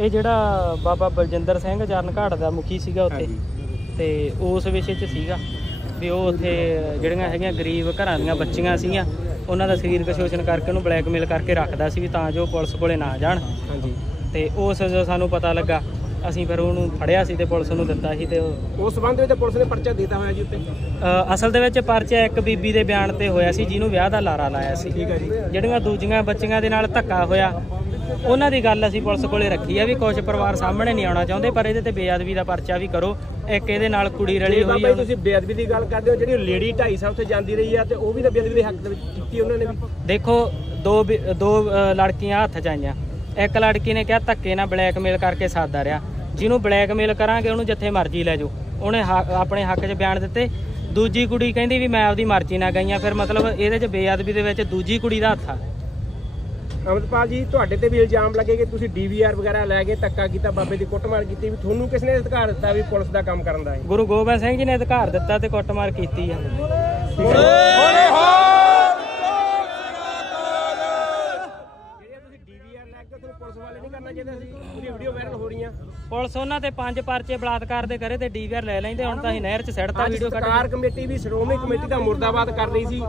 ਇਹ ਜਿਹੜਾ ਬਾਬਾ ਬਲਜਿੰਦਰ ਸਿੰਘ ਚਰਨ ਘਾਟ ਦਾ ਮੁਖੀ ਸੀਗਾ ਉੱਥੇ। ਤੇ ਉਸ ਵਿਸ਼ੇ 'ਚ ਸੀਗਾ ਵੀ ਉਹ ਉੱਥੇ ਜਿਹੜੀਆਂ ਹੈਗੀਆਂ ਗਰੀਬ ਘਰਾਂ ਦੀਆਂ ਬੱਚੀਆਂ ਸੀਗੀਆਂ ਉਹਨਾਂ ਦਾ ਸਰੀਰਕ ਸ਼ੋਸ਼ਣ ਕਰਕੇ ਉਹਨੂੰ ਬਲੈਕਮੇਲ ਕਰਕੇ ਰੱਖਦਾ ਸੀ ਵੀ ਤਾਂ ਜੋ ਪੁਲਿਸ ਕੋਲੇ ਨਾ ਜਾਣ। ਹਾਂਜੀ। ਤੇ ਉਸ ਜਦੋਂ ਸਾਨੂੰ ਪਤਾ ਲੱਗਾ ਅਸੀਂ ਫਿਰ ਉਹਨੂੰ ਫੜਿਆ ਸੀ ਤੇ ਪੁਲਿਸ ਨੂੰ ਦਿੱਤਾ ਸੀ ਤੇ ਉਸ ਸੰਬੰਧ ਵਿੱਚ ਪੁਲਿਸ ਨੇ ਪਰਚਾ ਦਿੱਤਾ ਹੋਇਆ ਜੀ ਉੱਤੇ? ਅਸਲ ਦੇ ਵਿੱਚ ਪਰਚਾ ਇੱਕ ਬੀਬੀ ਦੇ ਬਿਆਨ ਤੇ ਹੋਇਆ ਸੀ ਜਿਹਨੂੰ ਵਿਆਹ ਦਾ ਲਾਰਾ ਲਾਇਆ ਸੀ। ਠੀਕ ਹੈ ਜੀ। ਜਿਹੜੀਆਂ ਦੂਜੀਆਂ ਬੱਚੀਆਂ ਦੇ ਨਾਲ ਧੱਕਾ ਹੋਇਆ ਉਹਨਾਂ ਦੀ ਗੱਲ ਅਸੀਂ ਪੁਲਿਸ ਕੋਲੇ ਰੱਖੀ ਆ ਵੀ ਕੁਝ ਪਰਿਵਾਰ ਸਾਹਮਣੇ ਨਹੀਂ ਆਉਣਾ ਚਾਹੁੰਦੇ ਪਰ ਇਹਦੇ ਤੇ ਬੇਅਦਬੀ ਦਾ ਪਰਚਾ ਵੀ ਕਰੋ। ਇੱਕ ਇਹਦੇ ਨਾਲ ਕੁੜੀ ਰਲੀ ਹੋਈ ਬਾਬਾ ਜੀ ਤੁਸੀਂ ਬੇਅਦਬੀ ਦੀ ਗੱਲ ਕਰਦੇ ਹੋ ਜਿਹੜੀ ਲੇਡੀ 2.5 ਸਾਲ ਉੱਥੇ ਜਾਂਦੀ ਰਹੀ ਆ ਤੇ ਉਹ ਵੀ ਤਾਂ ਬੇਅਦਬੀ ਦੇ ਹੱਕ ਦੇ ਵਿੱਚ ਕੀਤੀ ਉਹਨਾਂ ਨੇ ਵੀ। ਦੇਖੋ ਦੋ ਦੋ ਲੜਕੀਆਂ ਹੱਥ 'ਚ ਆਈਆਂ। ਇੱਕ ਲੜਕੀ ਨੇ ਕਿਹਾ ਧੱਕੇ ਨਾਲ ਬਲੈਕਮੇਲ ਕਰਕੇ ਸਾਦਾ ਰਿਹਾ। ਜਿਹਨੂੰ ਬਲੈਕਮੇਲ ਕਰਾਂਗੇ ਉਹਨੂੰ ਜਿੱਥੇ ਮਰਜ਼ੀ ਲੈ ਜਾਓ। ਉਹਨੇ ਆਪਣੇ ਹੱਕ 'ਚ ਬਿਆਨ ਦਿੱਤੇ। ਦੂਜੀ ਕੁੜੀ ਕਹਿੰਦੀ ਵੀ ਮੈਂ ਆਪਦੀ ਮਰਜ਼ੀ ਨਾਲ ਗਈਆਂ ਫਿਰ ਮਤਲਬ ਇਹਦੇ 'ਚ ਬੇਅਦਬੀ ਦੇ ਵਿੱਚ ਦੂਜੀ ਕੁੜੀ ਦਾ ਹੱਥ ਆ। ਅਮਰਪਾਲ ਜੀ ਤੁਹਾਡੇ ਤੇ ਵੀ ਇਲਜ਼ਾਮ ਲੱਗੇ ਕਿ ਤੁਸੀਂ ਡੀਵੀਆਰ ਵਗੈਰਾ ਲੈ ਕੇ ਧੱਕਾ ਕੀਤਾ ਬਾਬੇ ਦੀ ਕੁੱਟਮਾਰ ਕੀਤੀ ਵੀ ਤੁਹਾਨੂੰ ਕਿਸ ਨੇ ਅਧਿਕਾਰ ਦਿੱਤਾ ਵੀ ਪੁਲਿਸ ਦਾ ਕੰਮ ਕਰਨ ਦਾ ਹੈ ਗੁਰੂ ਗੋਬਿੰਦ ਸਿੰਘ ਜੀ ਨੇ ਅਧਿਕਾਰ ਦਿੱਤਾ ਤੇ ਕੁੱਟਮਾਰ ਕੀਤੀ ਆ। ਜਿਹੜੀਆਂ ਤੁਸੀਂ ਡੀਵੀਆਰ ਲੈ ਕੇ ਤੁਹਾਨੂੰ ਪੁਲਿਸ ਵਾਲੇ ਨਹੀਂ ਕਰਨਾ ਚਾਹੀਦਾ ਸੀ ਉਹਦੀ ਵੀਡੀਓ ਵਾਇਰਲ ਹੋ ਰਹੀਆਂ। ਪੁਲਿਸ ਉਹਨਾਂ ਤੇ ਪੰਜ ਪਰਚੇ ਬਲਾਤਕਾਰ ਦੇ ਕਰੇ ਤੇ ਡੀਵੀਆਰ ਲੈ ਲੈਂਦੇ ਹੁਣ ਤਾਂ ਅਸੀਂ ਨਹਿਰ 'ਚ ਸੜਤਾ ਅੱਜ ਵੀਡੀਓ ਕੱਢ ਸਰਕਾਰ ਕਮੇਟੀ ਵੀ ਸ਼੍ਰੋਮਣੀ ਕਮੇਟੀ ਦਾ ਮੁਰਦਾਬਾਦ ਕਰ ਰਹੀ ਸੀ।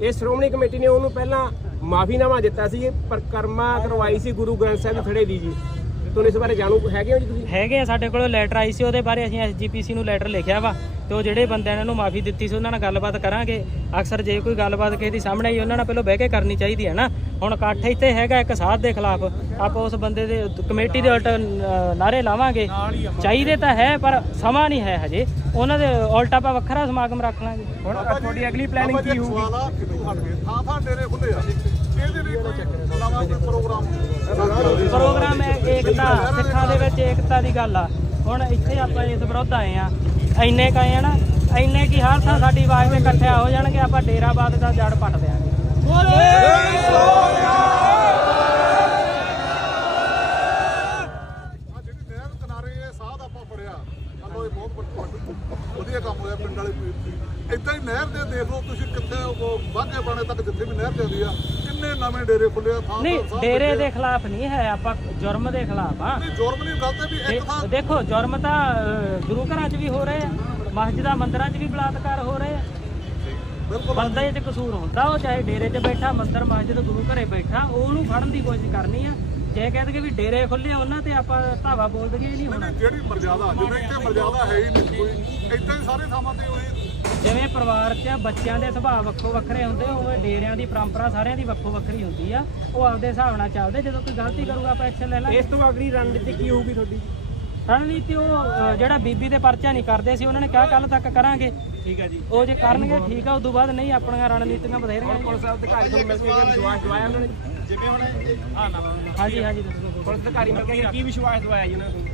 ਇਹ ਸ਼੍ਰੋਮਣੀ ਕਮੇਟੀ ਨੇ ਉਹਨੂੰ ਪਹਿਲਾਂ ਮਾਫੀਨਾਮਾ ਦਿੱਤਾ ਸੀ ਪਰਕਰਮਾ ਕਰਵਾਈ ਸੀ ਗੁਰੂ ਗ੍ਰੰਥ ਸਾਹਿਬ ਦੇ ਥੜੇ ਦੀ ਜੀ। ਤੁਹਾਨੂੰ ਇਸ ਬਾਰੇ ਜਾਣੂ ਹੈਗੇ ਹੋ ਜੀ ਤੁਸੀਂ? ਹੈਗੇ ਆ ਸਾਡੇ ਕੋਲ ਲੈਟਰ ਆਈ ਸੀ ਉਹਦੇ ਬਾਰੇ ਅਸੀਂ ਐਸਜੀਪੀਸੀ ਨੂੰ ਲੈਟਰ ਲਿਖਿਆ ਵਾ ਤੇ ਉਹ ਜਿਹੜੇ ਬੰਦਿਆਂ ਨੇ ਉਹਨੂੰ ਮਾਫੀ ਦਿੱਤੀ ਸੀ ਉਹਨਾਂ ਨਾਲ ਗੱਲਬਾਤ ਕਰਾਂਗੇ। ਅਕਸਰ ਜੇ ਕੋਈ ਗੱਲਬਾਤ ਕਿਸੇ ਦੀ ਸਾਹਮਣੇ ਆਈ ਉਹਨਾਂ ਨਾਲ ਪਹਿਲਾਂ ਬਹਿ ਕੇ ਕਰਨੀ ਚਾਹੀਦੀ ਹੈ ਨਾ। ਹੁਣ ਇਕੱਠ ਇੱਥੇ ਹੈਗਾ ਇੱਕ ਸਾਧ ਦੇ ਖਿਲਾਫ ਆਪਾਂ ਉਸ ਬੰਦੇ ਦੇ ਕਮੇਟੀ ਦੇ ਉਲਟ ਨਾਰੇ ਲਾਵਾਂਗੇ। ਚਾਹੀਦੇ ਤਾਂ ਹੈ ਪਰ ਸਮਾਂ ਨਹੀਂ ਹੈ ਹਜੇ। ਉਹਨਾਂ ਦੇ ਉਲਟ ਆਪਾਂ ਵੱਖਰਾ ਸਮਾਗਮ ਰੱਖ ਲਾਂਗੇ। ਹੁਣ ਤੁਹਾਡੀ ਅਗਲੀ ਪਲੈਨਿੰਗ ਕੀ ਹੋਊਗੀ? ਥਾਂ ਥਾਂ ਡੇਰੇ ਖੁੱਲੇ ਆ। ਇਹਦੇ ਲਈ ਕੋਈ ਨਵਾਂ ਕੋਈ ਪ੍ਰੋਗਰਾਮ? ਪ੍ਰੋਗਰਾਮ ਹੈ ਏਕਤਾ ਸਿੱਖਾਂ ਦੇ ਵਿੱਚ ਏਕਤਾ ਦੀ ਗੱਲ ਆ। ਹੁਣ ਇੱਥੇ ਆਪਾਂ ਇਸ ਵਿਰੁੱਧ ਆਏ ਆ ਇੰਨੇ ਕਾਏ ਆ ਨਾ ਇੰਨੇ ਕੀ ਹਰ ਥਾਂ ਸਾਡੀ ਆਵਾਜ਼ ਤੇ ਇਕੱਠਿਆ ਹੋ ਜਾਣਗੇ ਆਪਾਂ ਡੇਰਾਬਾਦ ਦਾ ਜੜ ਪੱਟ ਦਿਆਂਗੇ। ਆ ਜਿਹੜੀ ਨਹਿਰ ਕਿਨਾਰੇ ਇਹ ਸਾਧ ਆਪਾਂ ਫੜਿਆ ਚਲੋ ਇਹ ਬਹੁਤ ਵੱਡਾ- ਵਧੀਆ ਕੰਮ ਹੋਇਆ ਪਿੰਡ ਵਾਲੇ ਇਦਾਂ ਹੀ ਨਹਿਰ ਦੇ ਦੇਖ ਲਓ ਤੁਸੀਂ ਕਿੱਥੇ ਉਹ ਬਾਗੇ ਬਾਣੇ ਤੱਕ ਜਿੱਥੇ ਵੀ ਨਹਿਰ ਜਾਂਦੀ ਆ ਕਿੰਨੇ ਨਵੇਂ ਡੇਰੇ ਖੁੱਲੇ ਆ ਥਾਂ ਨਹੀਂ ਡੇਰੇ ਦੇ ਖਿਲਾਫ ਨਹੀਂ ਹੈ ਆਪਾਂ ਜੁਰਮ ਦੇ ਖਿਲਾਫ ਆ। ਨਹੀਂ ਜੁਰਮ ਨਹੀਂ ਗੱਲ ਤੇ ਵੀ ਇੱਕ ਥਾਂ ਦੇਖੋ ਜੁਰਮ ਤਾਂ ਗੁਰੂ ਘਰਾਂ 'ਚ ਵੀ ਹੋ ਰਹੇ ਆ ਮਸਜਿਦਾਂ ਮੰਦਰਾਂ 'ਚ ਵੀ ਬਲਾਤਕਾਰ ਹੋ ਰਹੇ ਆ। ਬੰਦਾ ਇਹ 'ਚ ਕਸੂਰ ਹੁੰਦਾ ਉਹ ਚਾਹੇ ਡੇਰੇ 'ਚ ਬੈਠਾ ਮੰਦਰ ਮਸਜਿਦ ਗੁਰੂ ਘਰੇ ਬੈਠਾ ਉਹਨੂੰ ਫੜਨ ਦੀ ਕੋਸ਼ਿਸ਼ ਕਰਨੀ ਆ। ਜੇ ਕਹਿ ਦਈਏ ਵੀ ਡੇਰੇ ਖੁੱਲੇ ਆ ਉਹਨਾਂ ਤੇ ਆਪਾਂ ਧਾਵਾ ਬੋਲ ਦਈਏ ਨਹੀਂ ਹੋਣਾ। ਜਿਹੜੀ ਮਰਜ਼ਾਦਾ ਜਿਵੇਂ ਇੱਥੇ ਮਰਜ਼ਾਦਾ ਹੈ ਹੀ ਨਹੀਂ ਕੋਈ। ਹੀ ਸਾਰੇ ਥਾਵਾਂ ਤੇ ਹੋਈ ਜਿਵੇਂ ਪਰਿਵਾਰ 'ਚ ਬੱਚਿਆਂ ਦੇ ਸੁਭਾਅ ਵੱਖੋ ਵੱਖਰੇ ਹੁੰਦੇ ਉਵੇਂ ਡੇਰਿਆਂ ਦੀ ਪਰੰਪਰਾ ਸਾਰਿਆਂ ਦੀ ਵੱਖੋ ਵੱਖਰੀ ਹੁੰਦੀ ਆ ਉਹ ਆਪਦੇ ਹਿਸਾਬ ਨਾਲ ਚੱਲਦੇ ਜਦੋਂ ਕੋਈ ਗਲਤੀ ਕਰੂਗਾ ਆਪਾਂ ਐਕਸ਼ਨ ਲੈ ਲਾਂਗੇ। ਇਸ ਤੋਂ ਅਗਲੀ ਰਣਨੀਤੀ ਕੀ ਹੋਊਗੀ ਤੁਹਾਡੀ? ਰਣਨੀਤੀ ਉਹ ਅ, ਜਿਹੜਾ ਬੀਬੀ ਦੇ ਪਰਚਾ ਨਹੀਂ ਕਰਦੇ ਸੀ ਉਹਨਾਂ ਨੇ ਕਿਹਾ ਕੱਲ ਤੱਕ ਕਰਾਂਗੇ। ਠੀਕ ਹੈ ਜੀ। ਉਹ ਜੇ ਕਰਨਗੇ ਠੀਕ ਆ ਉਦੋਂ ਬਾਅਦ ਨਹੀਂ ਆਪਣੀਆਂ ਰਣਨੀਤੀਆਂ ਬਥੇਰੀਆਂ ਨੇ। ਪੁਲਿਸ ਅਧਿਕਾਰੀ ਤੁਹਾਨੂੰ ਮਿਲ ਕੇ ਕੀ ਵਿਸ਼ਵਾਸ ਦਵਾਇਆ ਉਹਨਾਂ ਨੇ? ਜਿਵੇਂ ਹੁਣ ਆ ਨਾ ਹਾਂਜੀ ਹਾਂਜੀ ਦੱਸੋ। ਪੁਲਿਸ ਅਧਿਕਾਰੀ ਮਿਲ ਕੇ ਕੀ ਵਿਸ਼ਵਾਸ ਦਵਾਇਆ ਜੀ ਉਹਨਾਂ ਨੂੰ?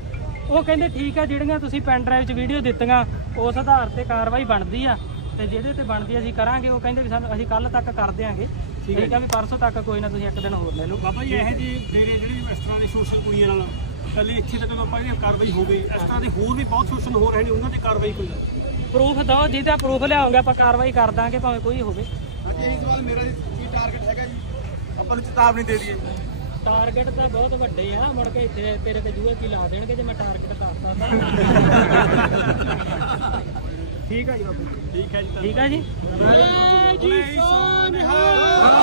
ਉਹ ਕਹਿੰਦੇ ਠੀਕ ਆ ਜਿਹੜੀਆਂ ਤੁਸੀਂ ਪੈਨ ਡਰਾਈਵ 'ਚ ਵੀਡੀਓ ਦਿੱਤੀਆਂ ਉਸ ਆਧਾਰ ਤੇ ਕਾਰਵਾਈ ਬਣਦੀ ਆ ਤੇ ਜਿਹਦੇ ਤੇ ਬਣਦੀ ਆ ਅਸੀਂ ਕਰਾਂਗੇ। ਉਹ ਕਹਿੰਦੇ ਵੀ ਸਾਨੂੰ ਅਸੀਂ ਕੱਲ ਤੱਕ ਕਰ ਦਿਆਂਗੇ। ਠੀਕ ਆ ਵੀ ਪਰਸੋਂ ਤੱਕ ਕੋਈ ਨਾ ਤੁਸੀਂ ਇੱਕ ਦਿਨ ਹੋਰ ਲੈ ਲਓ। ਬਾਬਾ ਜੀ ਇਹ ਜੀ ਡੇਰੇ ਜਿਹੜੀ ਇਸ ਤਰ੍ਹਾਂ ਦੇ ਸ਼ੋਸ਼ਣ ਕੁੜੀਆਂ ਨਾਲ ਕੱਲੇ ਇੱਥੇ ਤੱਕ ਆਪਾਂ ਇਹ ਕਾਰਵਾਈ ਹੋ ਗਈ। ਇਸ ਤਰ੍ਹਾਂ ਦੇ ਹੋਰ ਵੀ ਬਹੁਤ ਸ਼ੋਸ਼ਣ ਹੋ ਰਹੇ ਨੇ ਉਹਨਾਂ ਤੇ ਕਾਰਵਾਈ ਕੋਈ ਪ੍ਰੂਫ ਦਿਓ ਜਿਹਦਾ ਪ੍ਰੂਫ ਲਿਆਓਗੇ ਆਪਾਂ ਕਾਰਵਾਈ ਕਰ ਦਾਂਗੇ ਭਾਵੇਂ ਕੋਈ ਹੋਵੇ। ਇਹ ਸਵਾਲ ਮੇਰਾ ਕੀ ਟਾਰਗੇਟ ਹੈਗਾ ਜੀ। ਆਪਾਂ ਨੂੰ ਚੇਤਾਵਨੀ ਦੇ ਦਈਏ। ਟਾਰਗੇਟ ਤਾਂ ਬਹੁਤ ਵੱਡੇ ਆ। ਮੁੜ ਕੇ ਇੱਥੇ ਤੇਰੇ ਤੇ ਜੂਏ ਕੀ ਲਾ ਦੇਣਗੇ ਜੇ ਮੈਂ ਟਾਰਗੇਟ ਦੱਸਦਾ ਤਾਂ। ਠੀਕ ਹੈ ਜੀ ਬਾਬੂ। ਠੀਕ ਆ ਜੀ। ਜੀ। ਸੋਨਿਹਾਲ